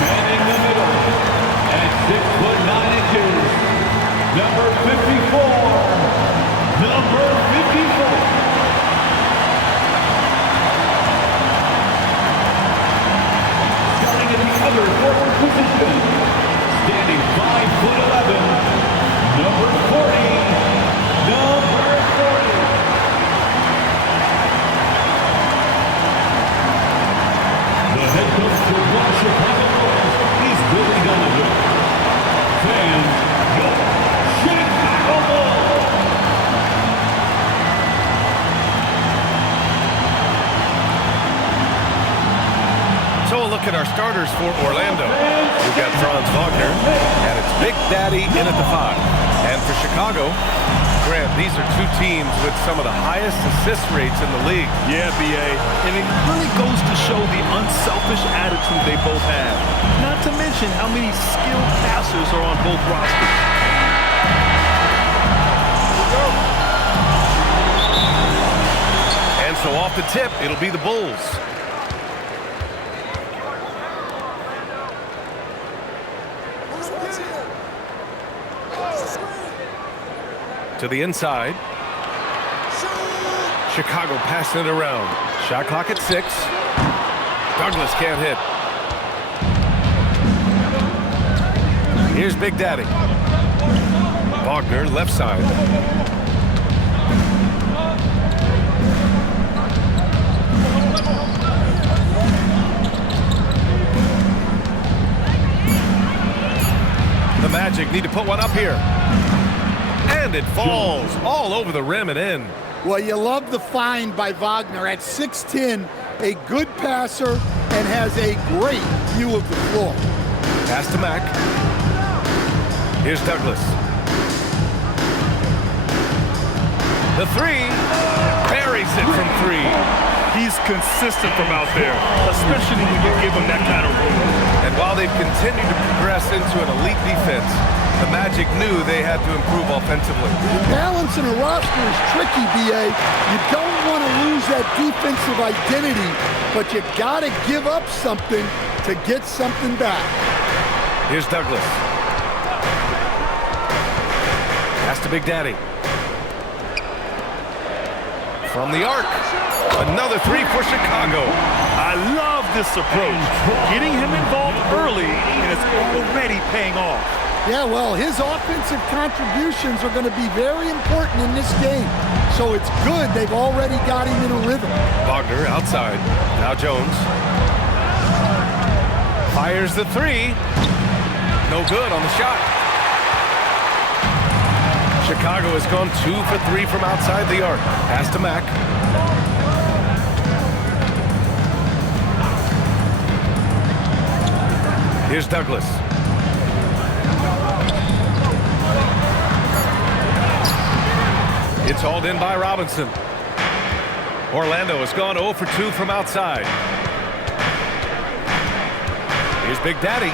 Man in the middle at 6'9", number 54. Number 54. Starting in the other forward position, standing 5'11", number 40. Number 40. The head coach for the Chicago Bulls is Billy Donovan. Fans, your Chicago Bulls. So a look at our starters for Orlando. We've got Franz Wagner, and it's Big Daddy in at the 5. And for Chicago, Grant, these are two teams with some of the highest assist rates in the league. Yeah, B.A., and it really goes to show the unselfish attitude they both have. Not to mention how many skilled passers are on both rosters. And so off the tip, it'll be the Bulls. To the inside. Chicago passing it around. Shot clock at 6. Douglas can't hit. Here's Big Daddy. Wagner, left side. The Magic need to put one up here. And it falls all over the rim and in. Well, you love the find by Wagner at 6'10", a good passer and has a great view of the floor. Pass to Mack. Here's Douglas. The 3, buries it from 3. He's consistent from out there, especially when you give him that kind of room. And while they've continued to progress into an elite defense, the Magic knew they had to improve offensively. Balancing a roster is tricky, B.A. You don't want to lose that defensive identity, but you got to give up something to get something back. Here's Douglas. Pass to Big Daddy. From the arc. Another 3 for Chicago. I love this approach. Getting him involved early, and it's already paying off. Yeah, well, his offensive contributions are going to be very important in this game. So it's good they've already got him in a rhythm. Wagner outside. Now Jones. Fires the 3. No good on the shot. Chicago has gone 2 for 3 from outside the arc. Pass to Mack. Here's Douglas. It's hauled in by Robinson. Orlando has gone 0 for 2 from outside. Here's Big Daddy.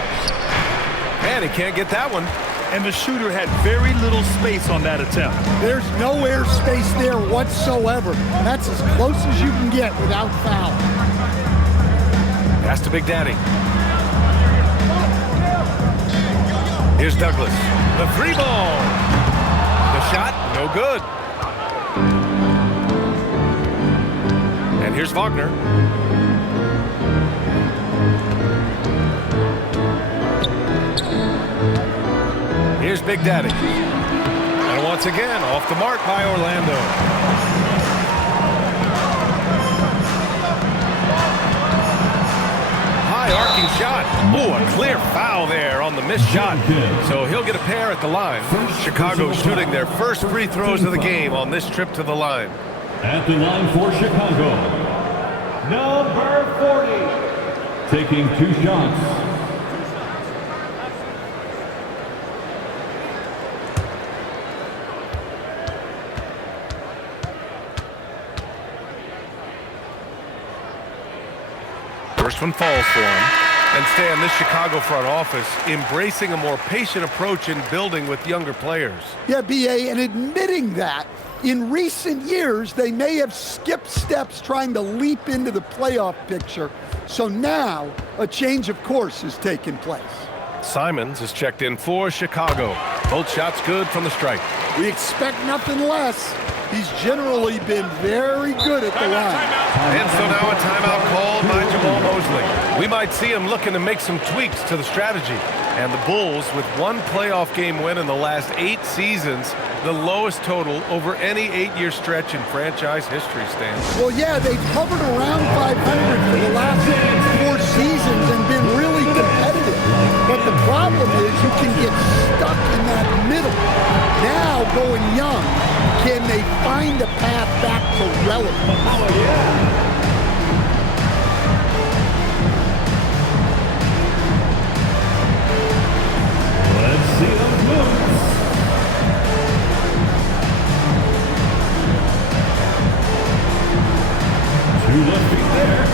And he can't get that one. And the shooter had very little space on that attempt. There's no air space there whatsoever. That's as close as you can get without foul. Pass to Big Daddy. Here's Douglas. The 3 ball. The shot, no good. And here's Wagner. Here's Big Daddy. And once again, off the mark by Orlando. High arcing shot. Oh, a clear foul there on the missed shot. So he'll get a pair at the line. Chicago shooting their first free throws of the game on this trip to the line. At the line for Chicago, number 40, taking 2 shots. First one falls for him, And Stan, this Chicago front office embracing a more patient approach in building with younger players. Yeah, B.A., and admitting that in recent years, they may have skipped steps trying to leap into the playoff picture. So now a change of course has taken place. Simons is checked in for Chicago. Both shots good from the stripe. We expect nothing less. He's generally been very good at the line. And so now a timeout called by Jamal Mosley. We might see him looking to make some tweaks to the strategy. And the Bulls, with one playoff game win in the last 8 seasons, the lowest total over any 8-year stretch in franchise history, Stan. Well, yeah, they've hovered around 500 for the last 4 seasons and been really competitive. But the problem is you can get stuck in that middle. Now, going young, can they find a path back to relevance? Oh, yeah. Let's see those moves. Two left feet there.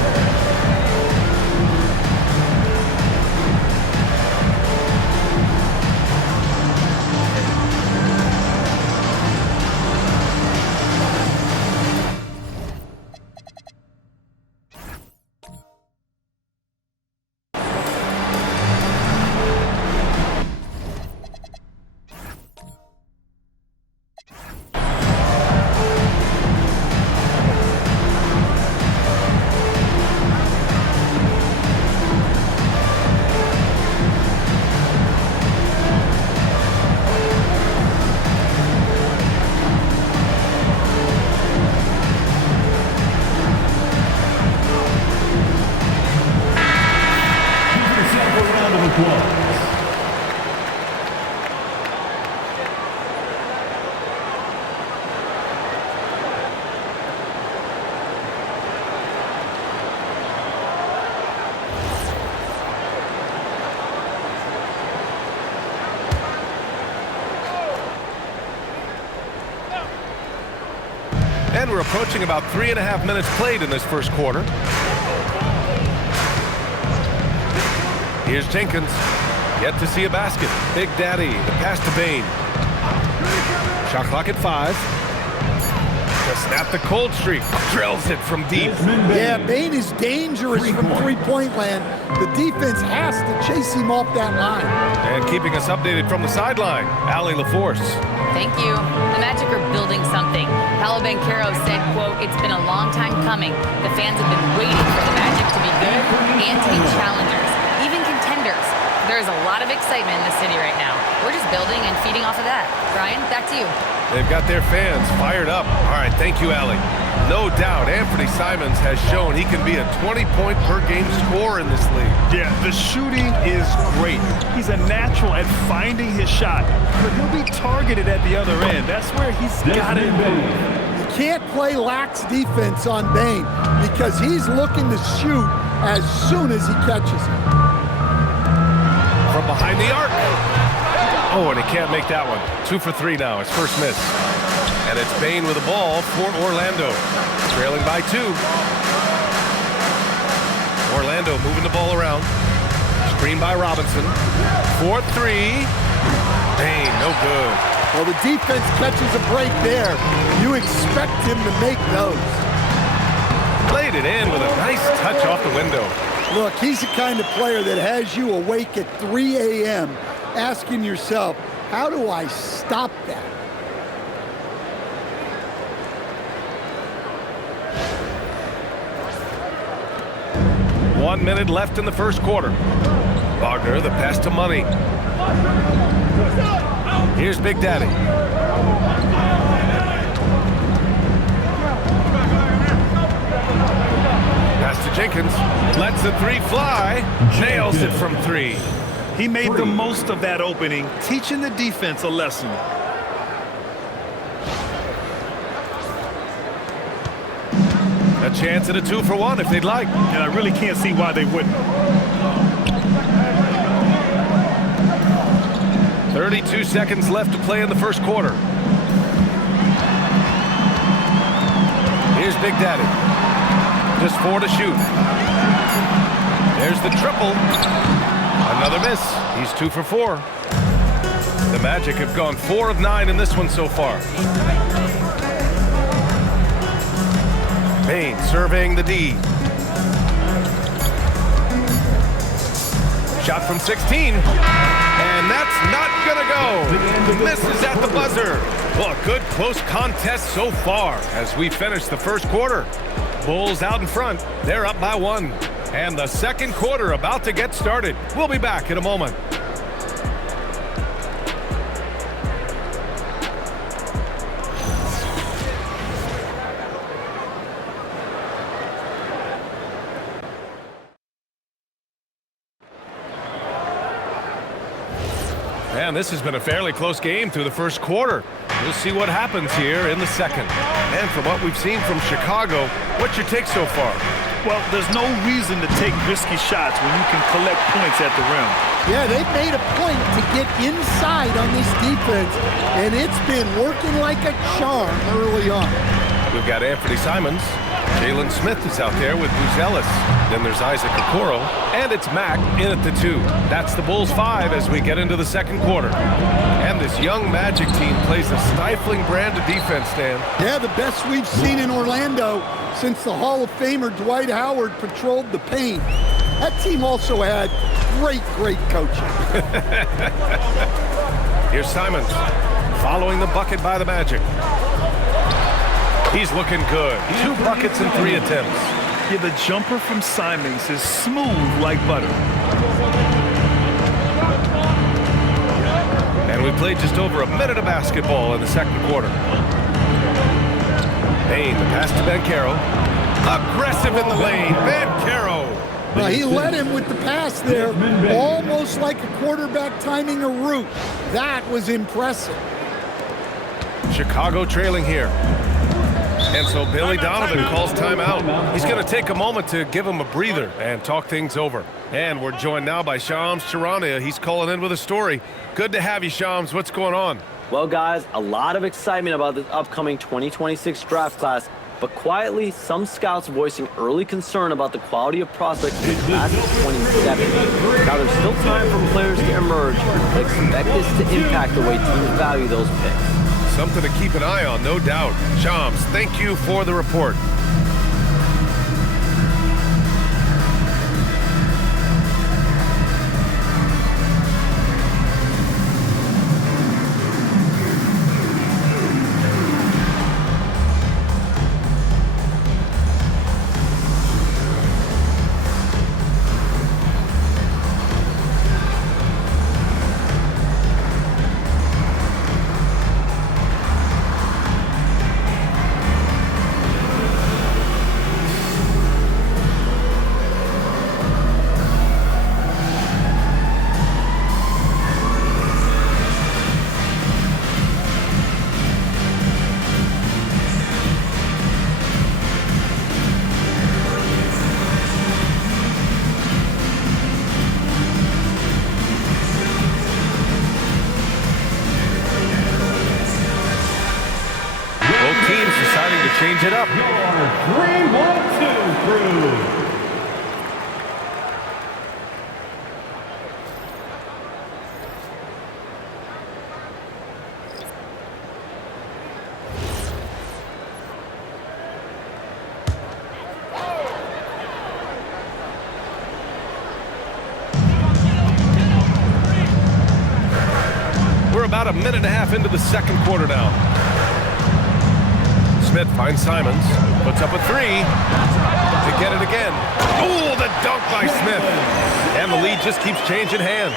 And we're approaching about 3.5 minutes played in this first quarter. Here's Jenkins. Yet to see a basket. Big Daddy, the pass to Bain. Shot clock at 5. To snap the cold streak. Drills it from deep. Yeah, Bain is dangerous from three-point land. The defense has to chase him off that line. And keeping us updated from the sideline, Allie LaForce. Thank you. The Magic are building something. Paolo Banchero said, quote, "It's been a long time coming. The fans have been waiting for the Magic to be good and to be challengers, even contenders." There is a lot of excitement in the city right now. We're just building and feeding off of that. Brian, back to you. They've got their fans fired up. All right, thank you, Allie. No doubt, Anthony Simons has shown he can be a 20-point-per-game scorer in this league. Yeah, the shooting is great. He's a natural at finding his shot, but he'll be targeted at the other end. That's where he's got to improve. You can't play lax defense on Bain because he's looking to shoot as soon as he catches it. From behind the arc. Oh, and he can't make that one. 2 for 3 now, his first miss. And it's Bain with the ball for Orlando. Trailing by 2. Orlando moving the ball around. Screen by Robinson. 4-3. Bain, no good. Well, the defense catches a break there. You expect him to make those. Played it in with a nice touch off the window. Look, he's the kind of player that has you awake at 3 a.m. asking yourself, how do I stop that? One minute left in the first quarter. Wagner, the pass to Money. Here's Big Daddy. Pass to Jenkins. Lets the 3 fly. Nails it from 3. He made the most of that opening, teaching the defense a lesson. A chance at a 2-for-1 if they'd like. And I really can't see why they wouldn't. 32 seconds left to play in the first quarter. Here's Big Daddy. Just 4 to shoot. There's the triple. Another miss. He's 2 for 4. The Magic have gone 4 of 9 in this one so far. Bain surveying the D. Shot from 16. And that's not gonna go. Misses at the buzzer. Well, a good close contest so far as we finish the first quarter. Bulls out in front. They're up by 1. And the second quarter about to get started. We'll be back in a moment. Man, this has been a fairly close game through the first quarter. We'll see what happens here in the second. And from what we've seen from Chicago, what's your take so far? Well, there's no reason to take risky shots when you can collect points at the rim. Yeah, they've made a point to get inside on this defense, and it's been working like a charm early on. We've got Anthony Simons. Jalen Smith is out there with Buzelis. Then there's Isaac Okoro. And it's Mack in at the 2. That's the Bulls 5 as we get into the second quarter. And this young Magic team plays a stifling brand of defense, Dan. Yeah, the best we've seen in Orlando since the Hall of Famer Dwight Howard patrolled the paint. That team also had great coaching. Here's Simons following the bucket by the Magic. He's looking good. 2 buckets in 3 attempts. Yeah, the jumper from Simons is smooth like butter. And we played just over a minute of basketball in the second quarter. Bain, the pass to Banchero. Aggressive in the lane. Banchero. Well, he led him with the pass there, almost like a quarterback timing a route. That was impressive. Chicago trailing here. And so Billy Donovan calls timeout. He's going to take a moment to give him a breather and talk things over. And we're joined now by Shams Charania. He's calling in with a story. Good to have you, Shams. What's going on? Well, guys, a lot of excitement about the upcoming 2026 draft class, but quietly, some scouts voicing early concern about the quality of prospects in the class of 27. Now, there's still time for players to emerge, but expect this to impact the way teams value those picks. Something to keep an eye on, no doubt. Shams, thank you for the report. Change it up. Your 3-1-2 crew. We're about a minute and a half into the second quarter now. Smith finds Simons, puts up a 3 to get it again. Oh, the dunk by Smith. And the lead just keeps changing hands.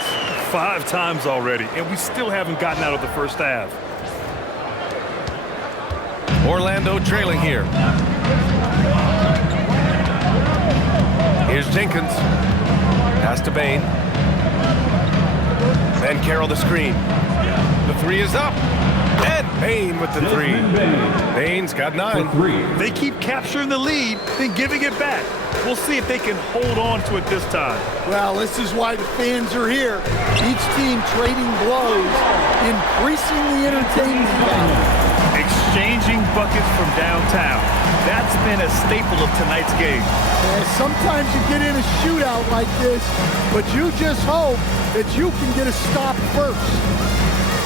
5 times already, and we still haven't gotten out of the first half. Orlando trailing here. Here's Jenkins. Pass to Bain. Banchero the screen. The 3 is up. And Bain with the 3. Bain's got 9. They keep capturing the lead, then giving it back. We'll see if they can hold on to it this time. Well, this is why the fans are here. Each team trading blows, increasingly entertaining. Exchanging buckets from downtown. That's been a staple of tonight's game. And sometimes you get in a shootout like this, but you just hope that you can get a stop first.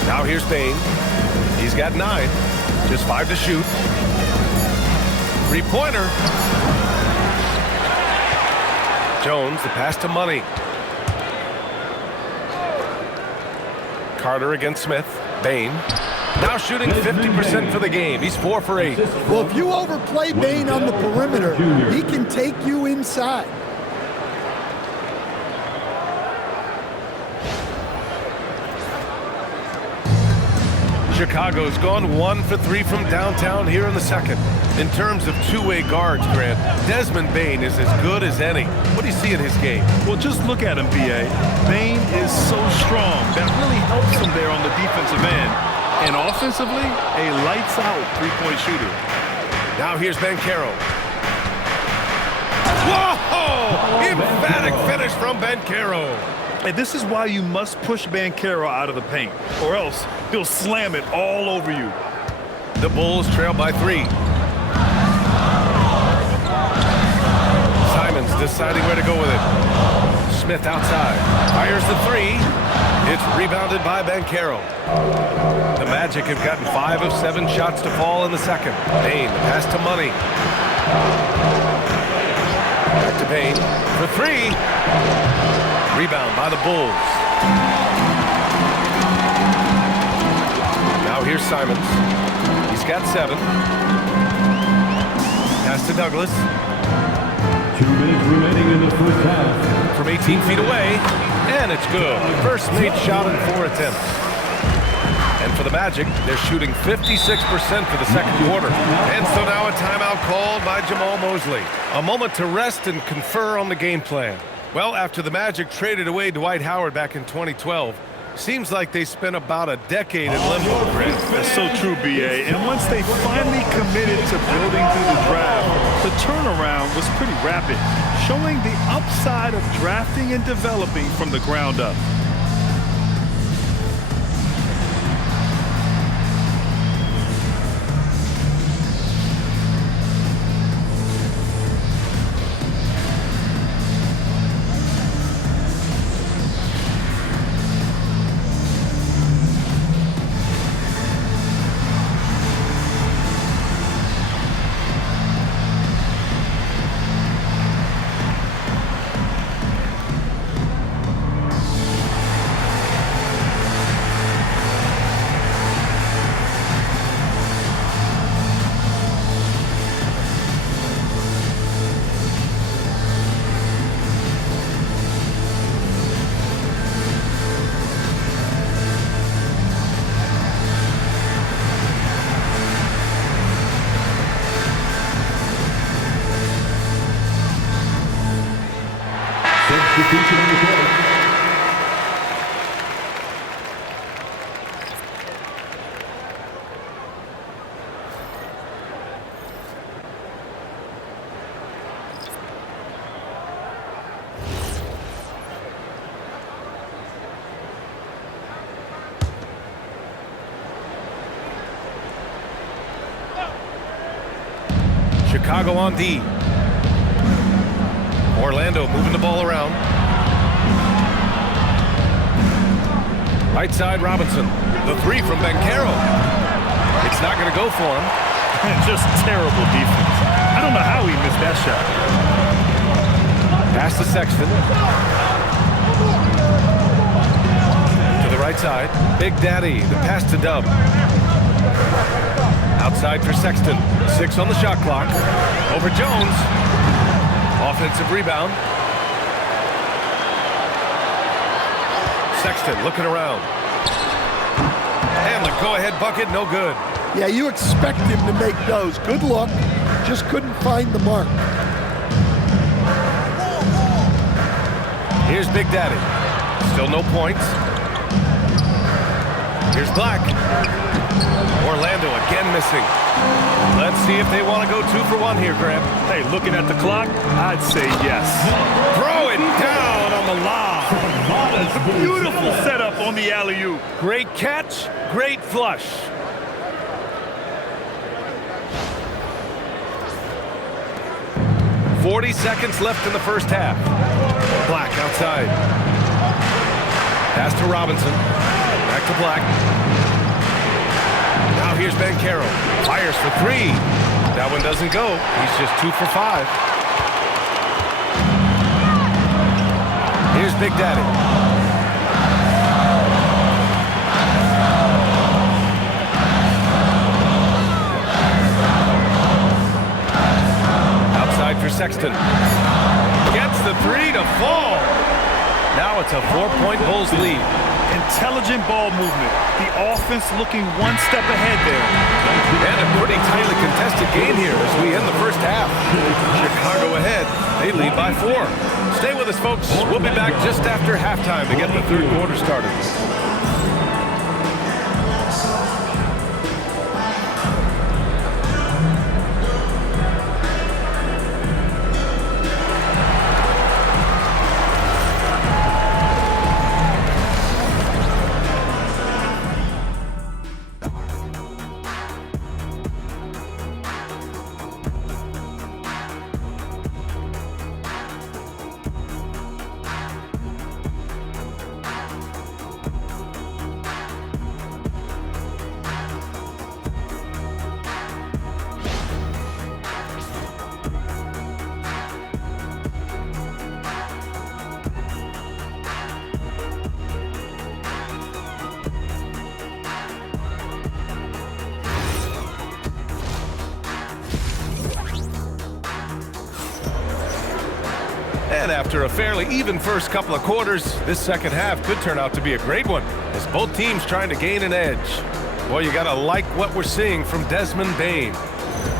Now here's Bain. He's got 9. Just 5 to shoot. 3-pointer. Jones, the pass to Money. Carter against Smith. Bain. Now shooting 50% for the game. He's 4 for 8. Well, if you overplay Bain on the perimeter, he can take you inside. Chicago's gone 1 for 3 from downtown here in the second. In terms of two-way guards, Grant, Desmond Bain is as good as any. What do you see in his game? Well, just look at him, B.A. Bain is so strong. That really helps him there on the defensive end. And offensively, a lights-out three-point shooter. Now here's Banchero. Whoa! Emphatic finish from Banchero. And this is why you must push Banchero out of the paint, or else he'll slam it all over you. The Bulls trail by 3. Simons deciding where to go with it. Smith outside. Fires the 3. It's rebounded by Banchero. The Magic have gotten 5 of 7 shots to fall in the second. Bain, pass to Money. Back to Bain for 3. Rebound by the Bulls. Now here's Simons. He's got 7. Pass to Douglas. 2 minutes remaining in the first half. From 18 feet away, and it's good. First made shot in 4 attempts. And for the Magic, they're shooting 56% for the second quarter. And so now a timeout called by Jamal Mosley. A moment to rest and confer on the game plan. Well, after the Magic traded away Dwight Howard back in 2012, seems like they spent about a decade in limbo, Grant. That's so true, B.A. And once they finally committed to building through the draft, the turnaround was pretty rapid, showing the upside of drafting and developing from the ground up. Substitution on the court. Chicago on D. Orlando moving the ball around. Right side, Robinson. The 3 from Banchero. It's not going to go for him. Just terrible defense. I don't know how he missed that shot. Pass to Sexton. To the right side. Big Daddy. The pass to Dub. Outside for Sexton. 6 on the shot clock. Over Jones. Offensive rebound. Sexton looking around. And the go-ahead bucket, no good. Yeah, you expect him to make those. Good luck. Just couldn't find the mark. Here's Big Daddy. Still no points. Here's Black. Orlando again missing. Let's see if they want to go 2 for 1 here, Graham. Hey, looking at the clock, I'd say yes. Throw it down on the lob. Beautiful setup on the alley-oop. Great catch, great flush. 40 seconds left in the first half. Black outside. Pass to Robinson. Back to Black. Now here's Banchero. Fires for three. That one doesn't go. He's just 2 for 5. Here's Big Daddy. Outside for Sexton. Gets the three to fall. Now it's a 4-point Bulls lead. Intelligent ball movement. The offense looking one step ahead there. And a pretty tightly contested game here as we end the first half. Chicago ahead. They lead by 4. Stay with us, folks. We'll be back just after halftime to get the third quarter started. And after a fairly even first couple of quarters, this second half could turn out to be a great one, as both teams trying to gain an edge. Boy, you gotta like what we're seeing from Desmond Bane.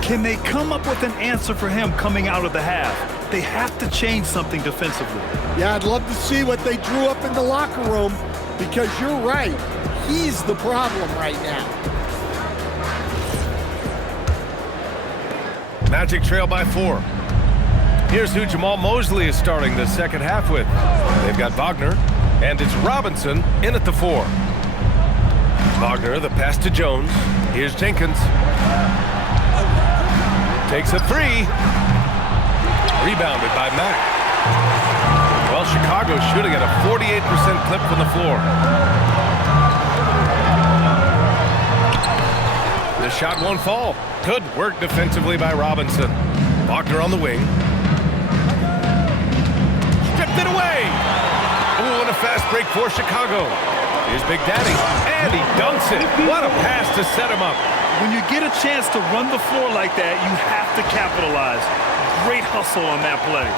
Can they come up with an answer for him coming out of the half? They have to change something defensively. Yeah, I'd love to see what they drew up in the locker room, because you're right. He's the problem right now. Magic trail by 4. Here's who Jamal Mosley is starting the second half with. They've got Wagner, and it's Robinson in at the 4. Wagner, the pass to Jones. Here's Jenkins. Takes a 3. Rebounded by Mack. Well, Chicago shooting at a 48% clip from the floor. The shot won't fall. Good work defensively by Robinson. Wagner on the wing. Stripped it away. Ooh, and a fast break for Chicago. Here's Big Daddy, and he dunks it. What a pass to set him up. When you get a chance to run the floor like that, you have to capitalize. Great hustle on that play.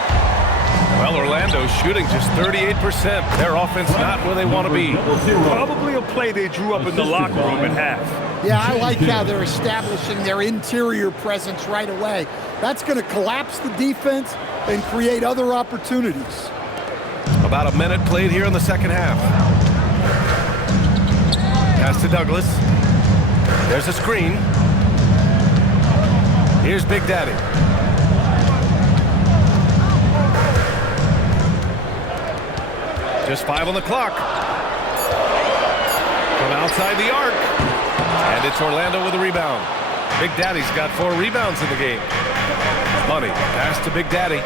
Well, Orlando's shooting just 38%. Their offense not where they want to be. Probably a play they drew up in the locker room at half. Yeah, I like how they're establishing their interior presence right away. That's going to collapse the defense and create other opportunities. About a minute played here in the second half. Pass to Douglas. There's a screen. Here's Big Daddy. Just 5 on the clock. From outside the arc. And it's Orlando with a rebound. Big Daddy's got 4 rebounds in the game. Money. Pass to Big Daddy.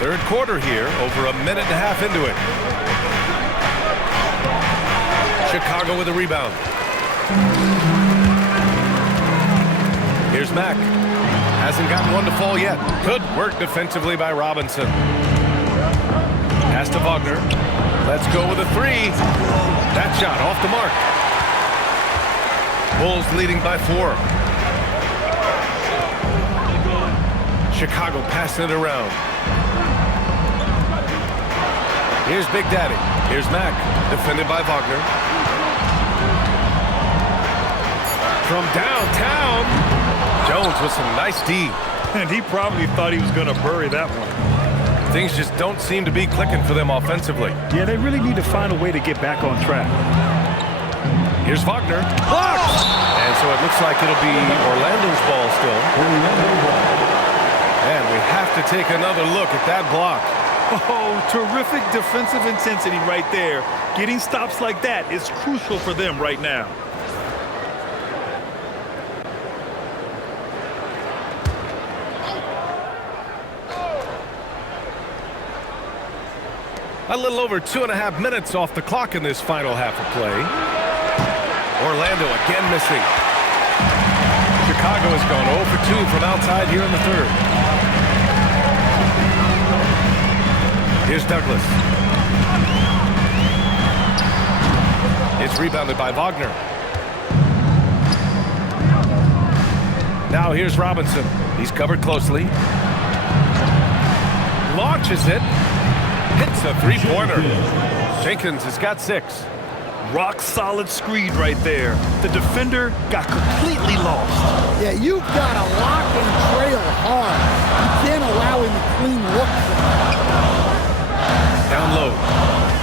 Third quarter here, over a minute and a half into it. Chicago with a rebound. Here's Mack. Hasn't gotten one to fall yet. Good work defensively by Robinson. Pass to Wagner. Let's go with a 3. That shot off the mark. Bulls leading by 4. Chicago passing it around. Here's Big Daddy. Here's Mack. Defended by Wagner. From downtown, Jones with some nice D. And he probably thought he was going to bury that one. Things just don't seem to be clicking for them offensively. Yeah, they really need to find a way to get back on track. Here's Wagner. Blocked! And so it looks like it'll be Orlando's ball still. And we have to take another look at that block. Oh, terrific defensive intensity right there. Getting stops like that is crucial for them right now. A little over 2.5 minutes off the clock in this final half of play. Orlando again missing. Chicago has gone 0 for 2 from outside here in the third. Here's Douglas. It's rebounded by Wagner. Now here's Robinson. He's covered closely. Launches it. Hits a three-pointer. Jenkins has got 6. Rock solid screen right there. The defender got completely lost. Yeah, you've got to lock and trail hard. You can't allow him to clean looks. Down low.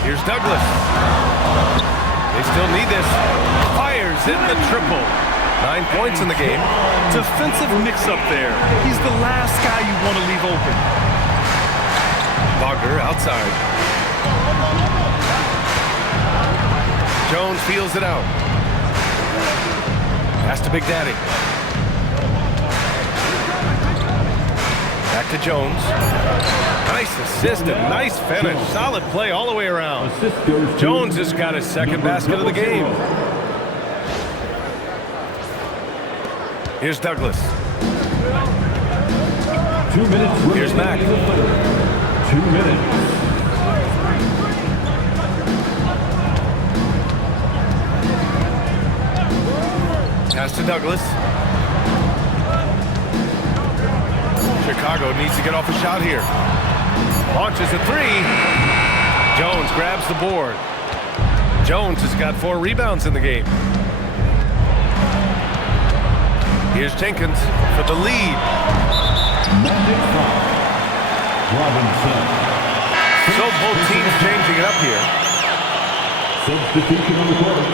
Here's Douglas. They still need this. Fires in the triple. 9 points in the game. Defensive mix-up there. He's the last guy you want to leave open. Wagner outside. Jones feels it out. Pass to Big Daddy. Back to Jones. Nice assist and nice finish. Solid play all the way around. Jones has got his second basket of the game. Here's Douglas. 2 minutes. Here's Mack. 2 minutes. Pass to Douglas. Chicago needs to get off a shot here. Launches a 3. Jones grabs the board. Jones has got 4 rebounds in the game. Here's Jenkins for the lead. Robinson. So both teams changing it up here. Substitution on the court.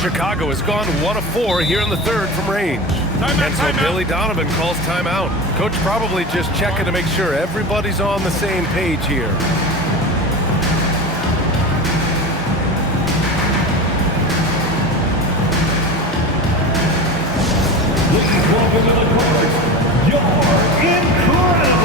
Chicago has gone 1 of 4 here in the third from range. And so Billy Donovan calls timeout. Coach probably just checking to make sure everybody's on the same page here. Welcome to the court. You're incredible.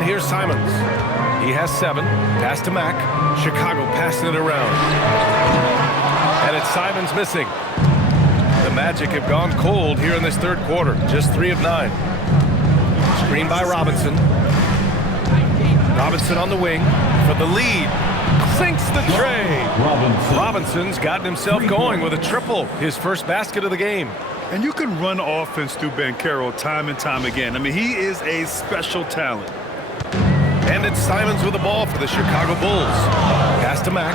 Here's Simons. He has 7. Pass to Mack. Chicago passing it around. And it's Simons missing. The Magic have gone cold here in this third quarter. Just 3 of 9. Screen by Robinson. Robinson on the wing for the lead. Sinks the tray. Robinson's gotten himself going with a triple. His first basket of the game. And you can run offense through Banchero time and time again. I mean, he is a special talent. And it's Simons with the ball for the Chicago Bulls. Pass to Mack.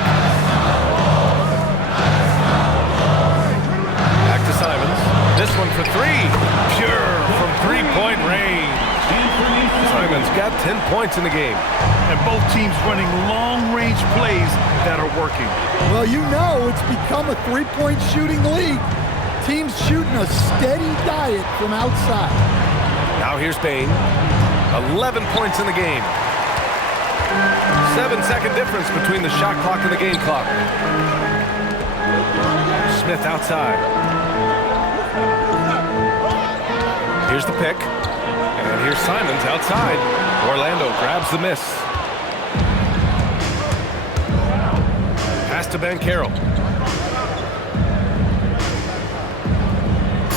Back to Simons. This one for 3. Pure from three-point range. Simons got 10 points in the game. And both teams running long-range plays that are working. Well, you know it's become a three-point shooting league. team's shooting a steady diet from outside. Now here's Bain. 11 points in the game. 7-second difference between the shot clock and the game clock. Smith outside. Here's the pick. And here's Simons outside. Orlando grabs the miss. Pass to Banchero.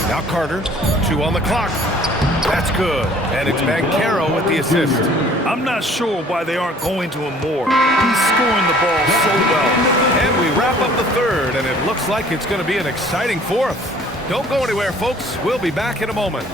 Now Carter. 2 on the clock. That's good. And it's Banchero with the assist. I'm not sure why they aren't going to him more. He's scoring the ball so well. And we wrap up the third, and it looks like it's going to be an exciting fourth. Don't go anywhere, folks. We'll be back in a moment.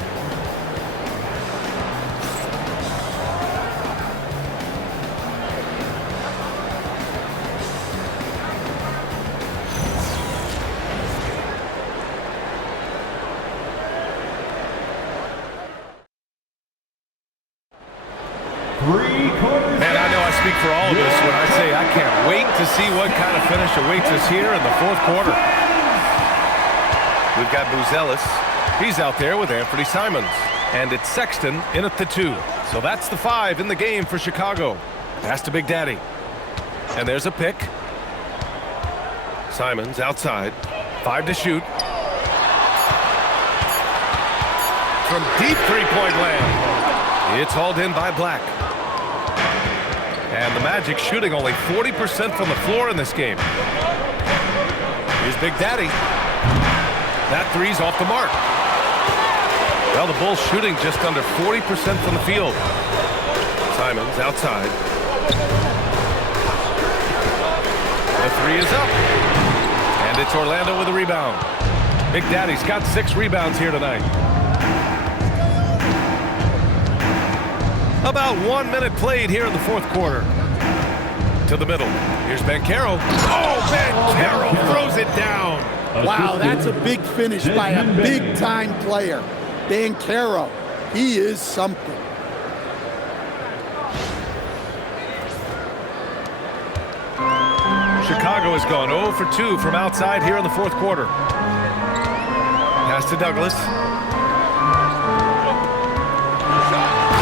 Man, I know I speak for all of us when I say I can't wait to see what kind of finish awaits us here in the fourth quarter. We've got Buzelis. He's out there with Anthony Simons. And it's Sexton in at the 2. So that's the 5 in the game for Chicago. Pass to Big Daddy. And there's a pick. Simons outside. 5 to shoot. From deep three-point land. It's hauled in by Black. And the Magic shooting only 40% from the floor in this game. Here's Big Daddy. That three's off the mark. Well, the Bulls shooting just under 40% from the field. Simons outside. The 3 is up. And it's Orlando with a rebound. Big Daddy's got 6 rebounds here tonight. About 1 minute played here in the fourth quarter. To the middle. Here's Banchero. Oh, Banchero throws it down. Wow, that's a big finish by a big-time player. Banchero, he is something. Chicago has gone 0 for 2 from outside here in the fourth quarter. Pass to Douglas.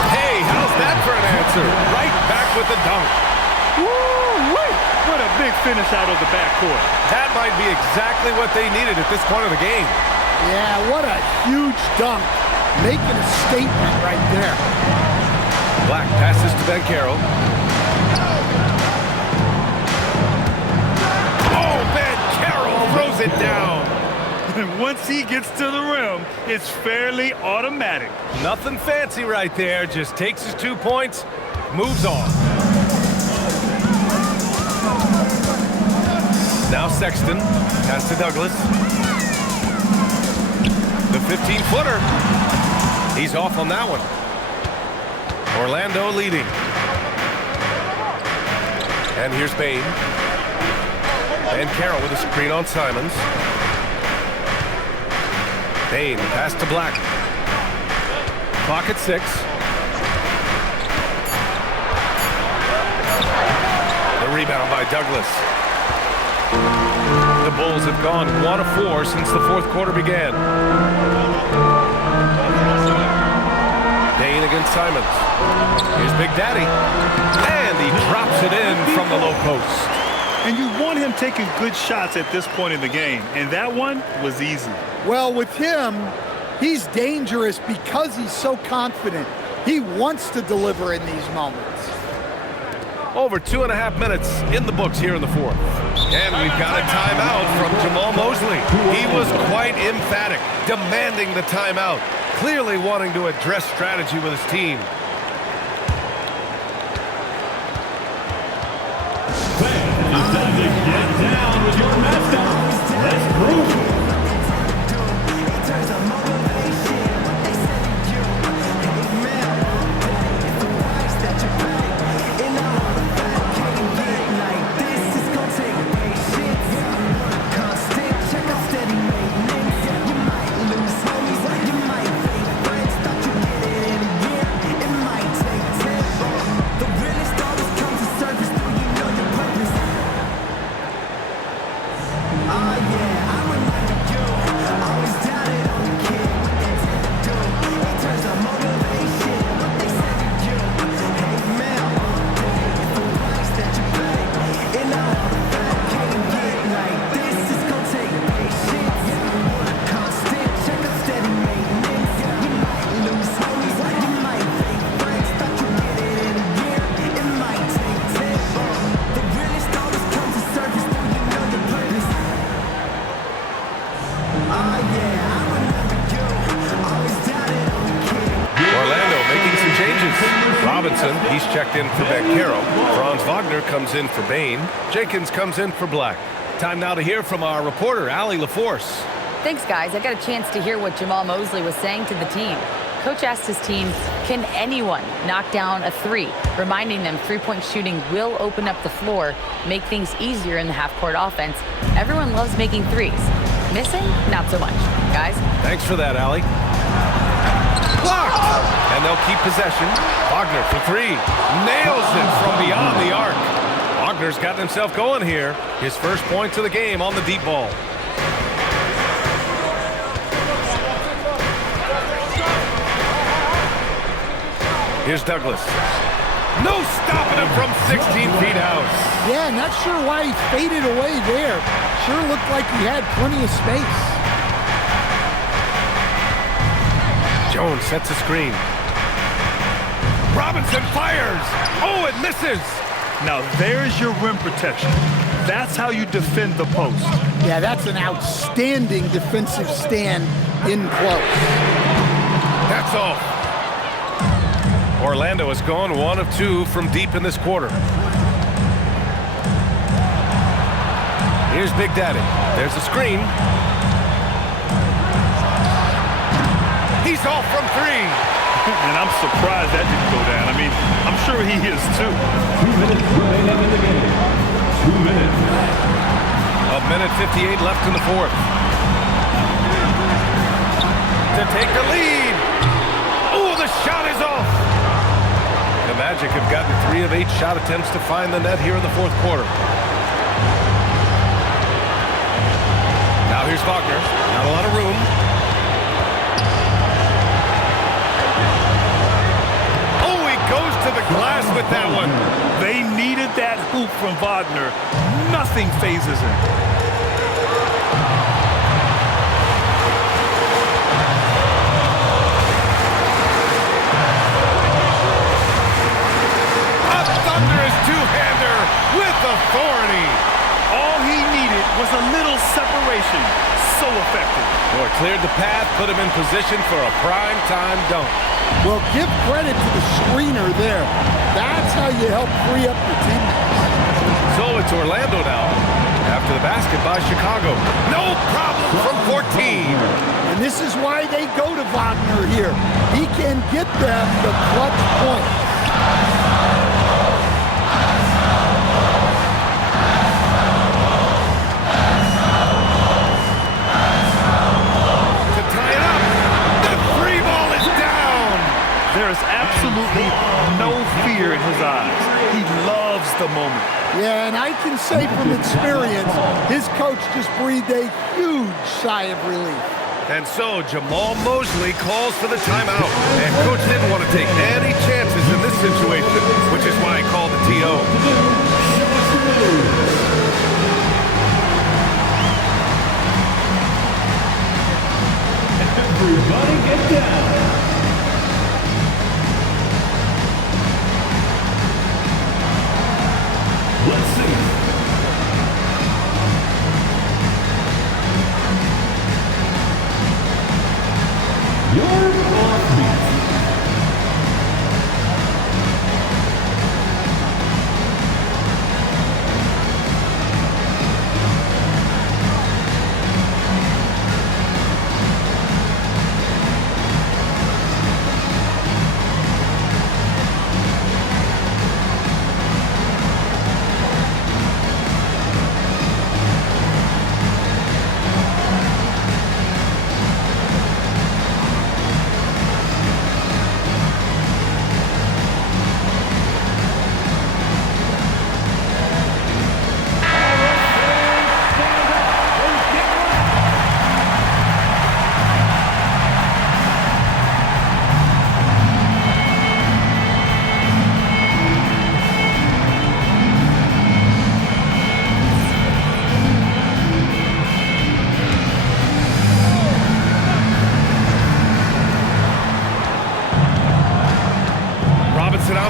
Hey, how's that for an answer? Right back with the dunk. Woo-wee! What a big finish out of the backcourt. That might be exactly what they needed at this point of the game. Yeah, what a huge dunk. Making a statement right there. Black passes to Banchero. Oh, Banchero throws it down. And once he gets to the rim, it's fairly automatic. Nothing fancy right there. Just takes his 2 points, moves on. Now Sexton. Pass to Douglas. The 15-footer. He's off on that one. Orlando leading. And here's Bain. And Carroll with a screen on Simons. Bain, pass to Black. Clock at 6. The rebound by Douglas. The Bulls have gone 1 of 4 since the fourth quarter began. Bain against Simons. Here's Big Daddy. And he drops it in from the low post. And you want him taking good shots at this point in the game. And that one was easy. Well, with him, he's dangerous because he's so confident. He wants to deliver in these moments. Over 2.5 minutes in the books here in the fourth. And we've got a timeout from Jamal Mosley. He was quite emphatic, demanding the timeout, clearly wanting to address strategy with his team. It's time to get down with your mascot. Let's groove. comes in for Bain. Jenkins comes in for Black. Time now to hear from our reporter, Allie LaForce. Thanks, guys. I got a chance to hear what Jamal Mosley was saying to the team. Coach asked his team, can anyone knock down a three? Reminding them three-point shooting will open up the floor, make things easier in the half-court offense. Everyone loves making threes. Missing? Not so much. Guys? Thanks for that, Allie. Blocked! And they'll keep possession. Wagner for three. Nails it from beyond the arc. Wagner's gotten himself going here. His first points of the game on the deep ball. Here's Douglas. No stopping him from 16 feet out. Yeah, not sure why he faded away there. Sure looked like he had plenty of space. Jones sets a screen. Robinson fires. Oh, it misses. Now there's your rim protection. That's how you defend the post. Yeah, that's an outstanding defensive stand in close. That's all. Orlando has gone 1 of 2 from deep in this quarter. Here's Big Daddy. There's the screen. He's off from 3. And I'm surprised that didn't go down. I mean, I'm sure he is too. 2 minutes remaining in the game. 2 minutes. A minute 58 left in the fourth. To take the lead. Oh, the shot is off. The Magic have gotten 3 of 8 shot attempts to find the net here in the fourth quarter. Now here's Wagner. Not a lot of room. Oh, he goes to the glass with that one. They needed that hoop from Wagner. Nothing phases him. Two-hander with authority. All he needed was a little separation. So effective. Or cleared the path, put him in position for a prime-time dunk. Well, give credit to the screener there. That's how you help free up your teammates. So it's Orlando now. After the basket by Chicago. No problem from 14. And this is why they go to Wagner here. He can get them the clutch points. There is absolutely no fear in his eyes. He loves the moment. Yeah, and I can say from experience, his coach just breathed a huge sigh of relief. And so Jamal Mosley calls for the timeout. And coach didn't want to take any chances in this situation, which is why he called the TO. Everybody get down. Let's see. Your offbeat.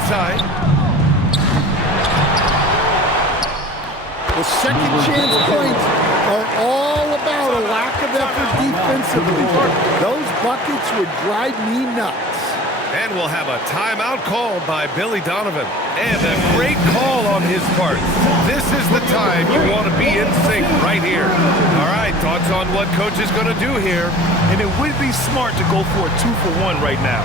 outside. The second chance points are all about a lack of effort defensively. Those buckets would drive me nuts. And we'll have a timeout called by Billy Donovan. And a great call on his part. This is the time you want to be in sync right here. All right, thoughts on what coach is going to do here? And it would be smart to go for a 2-for-1 right now.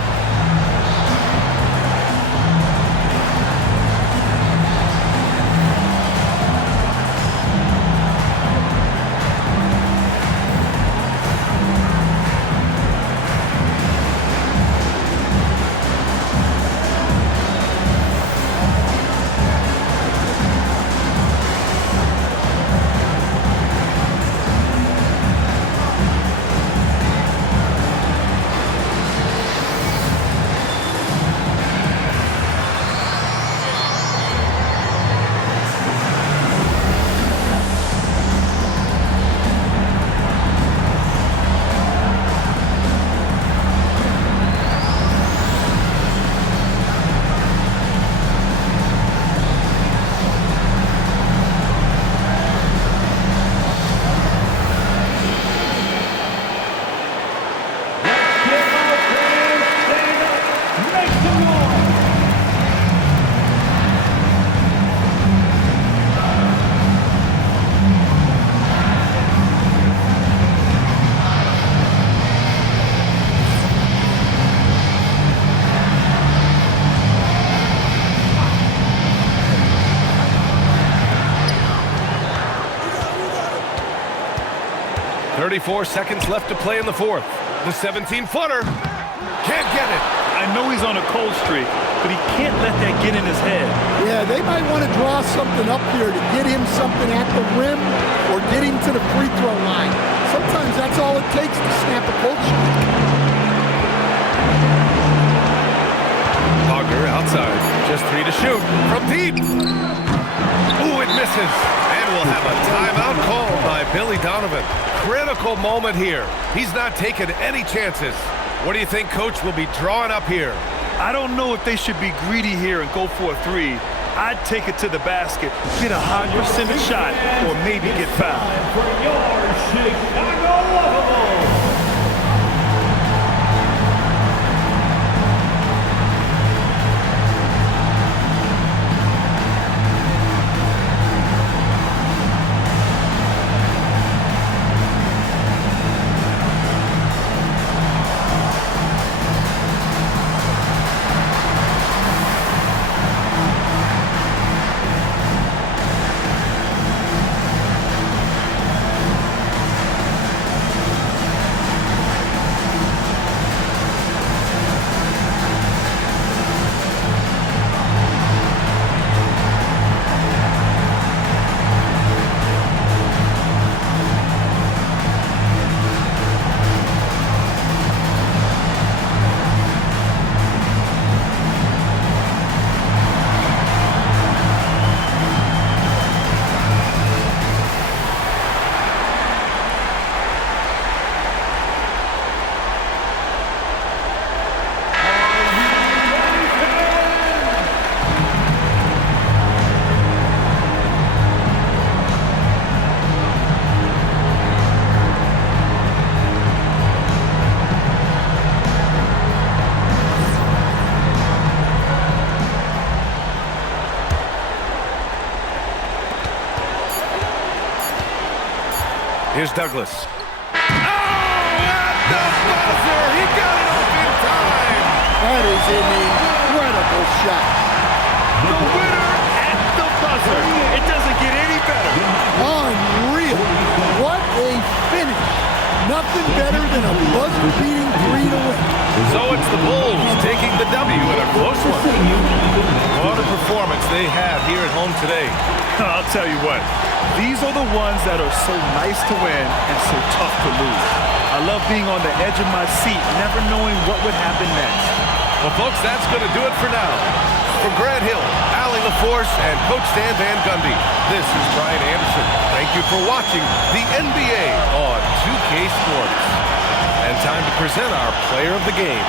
.34 seconds left to play in the fourth. The 17-footer. Can't get it. I know he's on a cold streak, but he can't let that get in his head. Yeah, they might want to draw something up here to get him something at the rim or get him to the free throw line. Sometimes that's all it takes to snap a cold streak. Wagner outside. Just 3 to shoot. From deep. Ooh, it misses. And we'll have a timeout called by Billy Donovan. Critical moment here. He's not taking any chances. What do you think Coach will be drawing up here? I don't know if they should be greedy here and go for a 3. I'd take it to the basket, get a high percentage shot, or maybe get fouled. For your Chicago Bulls. Here's Douglas. Oh, at the buzzer! He got it off in time! That is an incredible shot. The winner at the buzzer. It doesn't get any better. Unreal. What a finish. Nothing better than a buzzer-beating 3 to win. So it's the Bulls taking the W in a close one. What a performance they had here at home today. I'll tell you what, these are the ones that are so nice to win and so tough to lose. I love being on the edge of my seat, never knowing what would happen next. Well, folks, that's going to do it for now. From Grant Hill, Allie LaForce, and Coach Stan Van Gundy, this is Brian Anderson. Thank you for watching the NBA on 2K Sports. And time to present our player of the game.